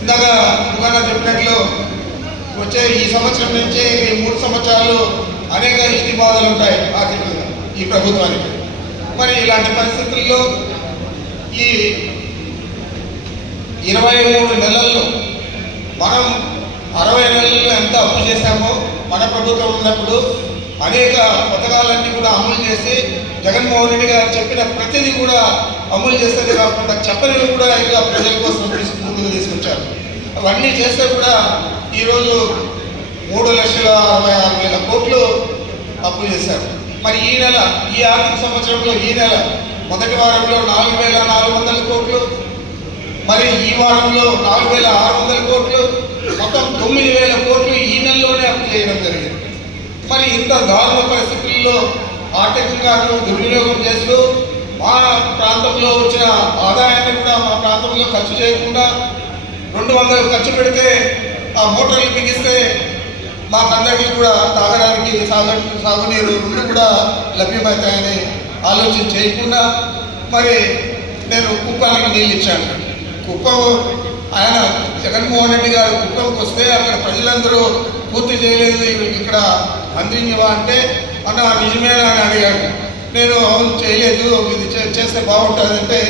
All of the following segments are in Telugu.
ఇందాక దుకాణం చెప్పినట్లు వచ్చే ఈ సంవత్సరం నుంచి ఈ 3 సంవత్సరాలు అనేక నీతి బాధలు ఉంటాయి ఆర్థికంగా ఈ ప్రభుత్వానికి. మరి ఇలాంటి పరిస్థితుల్లో ఈ 23 నెలల్లో మనం 60 నెలల్లో ఎంత అప్పు చేశామో మన ప్రభుత్వం ఉన్నప్పుడు అనేక పథకాలన్నీ కూడా అమలు చేసి జగన్మోహన్ రెడ్డి గారు చెప్పిన ప్రతిదీ కూడా అమలు చేసేది కాకుండా చెప్పనివి కూడా ఇంకా ప్రజల కోసం ముందుకు తీసుకొచ్చారు. అవన్నీ చేస్తే కూడా ఈరోజు 3,66,000 కోట్లు అప్పు చేశారు. మరి ఈ నెల ఈ ఆర్థిక సంవత్సరంలో ఈ నెల మొదటి వారంలో 4,400 కోట్లు, మరి ఈ వారంలో 4,600 కోట్లు, మొత్తం 9,000 కోట్లు ఈ నెలలోనే అప్పు చేయడం జరిగింది. మరి ఇంత దారుణ పరిస్థితుల్లో ఆర్థికంగా దుర్వినియోగం చేస్తూ మా ప్రాంతంలో వచ్చిన ఆదాయాన్ని కూడా మా ప్రాంతంలో ఖర్చు చేయకుండా 200 ఖర్చు పెడితే ఆ మోటార్లు బిగిస్తే మాకందరికీ కూడా తాగడానికి సాగునీరు రెండు కూడా లభ్యమవుతాయని ఆలోచన చేయకుండా మరి నేను కుప్పానికి నీళ్ళు ఇచ్చాను. కుప్పం ఆయన జగన్మోహన్ రెడ్డి గారు కుప్పంకి వస్తే అక్కడ ప్రజలందరూ పూర్తి చేయలేదు, ఇక్కడ అందించవా అంటే అన్న నిజమేనా అని అడిగాడు. నేను అవును చేయలేదు, ఇది చేస్తే బాగుంటుందంటే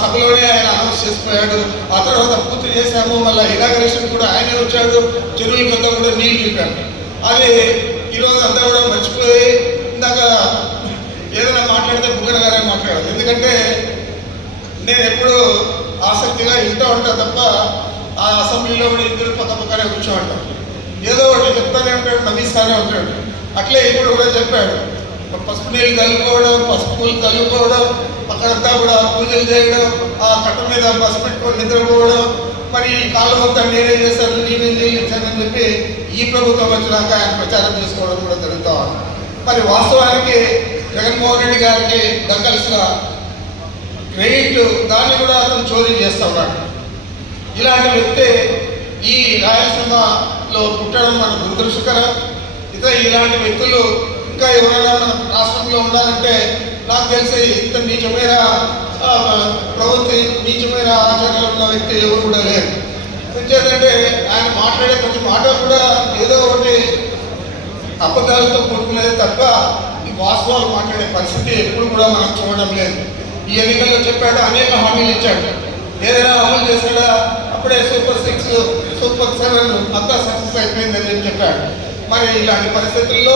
సభలోనే ఆయన అనౌన్స్ చేసిపోయాడు. ఆ తర్వాత పూర్తి చేశాము, మళ్ళీ ఇనాగరేషన్ కూడా ఆయనే వచ్చాడు, చెరువులకంతా కూడా నీళ్ళు నింపాడు. అది ఈరోజు అంతా కూడా మర్చిపోయి ఇందాక ఏదైనా మాట్లాడితే బుగ్గన గారే మాట్లాడారు. ఎందుకంటే నేను ఎప్పుడు ఆసక్తిగా ఇంటూ ఉంటాను తప్ప ఆ అసెంబ్లీలో కూడా ఇద్దరు పక్కనే కూర్చోంటాను, ఏదో ఒకటి చెప్తానే ఉంటాడు, నవ్విస్తానే ఉంటాడు. అట్లే ఇప్పుడు కూడా చెప్పాడు, పసుపు నీళ్ళు చల్లుకోవడం, పసుపు పూలు చల్లుకోవడం, అక్కడంతా కూడా పూజలు చేయడం, ఆ కట్ట మీద బస్సు పెట్టుకొని నిద్రపోవడం, మరి ఈ కాలం అంతా నేనే చేశాను, నేనే నీళ్ళు ఇచ్చానని చెప్పి ఈ ప్రభుత్వం వచ్చినాక ఆయన ప్రచారం చేసుకోవడం కూడా జరుగుతూ ఉంది. మరి వాస్తవానికి జగన్మోహన్ రెడ్డి గారికి దక్కాల్సిన క్రెడిట్ దాన్ని కూడా అతను చోరీ చేస్తూ ఉన్నాడు. ఇలాంటి వ్యక్తి ఈ రాయలసీమలో పుట్టడం మన దురదృష్టకరం. ఇలాంటి వ్యక్తులు ఇంకా ఎవరైనా మన రాష్ట్రంలో ఉండాలంటే నాకు తెలిసి ఇంత నీచమైన ప్రవృత్తి, నీచమైన ఆచరణలు ఉన్న వ్యక్తి ఎవరు కూడా లేరు. ఎందుకంటే ఆయన మాట్లాడే ప్రతి మాట కూడా ఏదో ఒకటి అబద్ధాలతో కూడుకునేది తప్ప ఈ వాస్తవాలు మాట్లాడే పరిస్థితి ఎప్పుడు కూడా మనం చూడడం లేదు. ఈ ఎన్నికల్లో చెప్పాడు, అనేక హామీలు ఇచ్చాడు, ఏదైనా అమలు చేశాడా? అప్పుడే సూపర్ 6, సూపర్ 7 అంతా సక్సెస్ అయిపోయిందని చెప్పాడు. మరి ఇలాంటి పరిస్థితుల్లో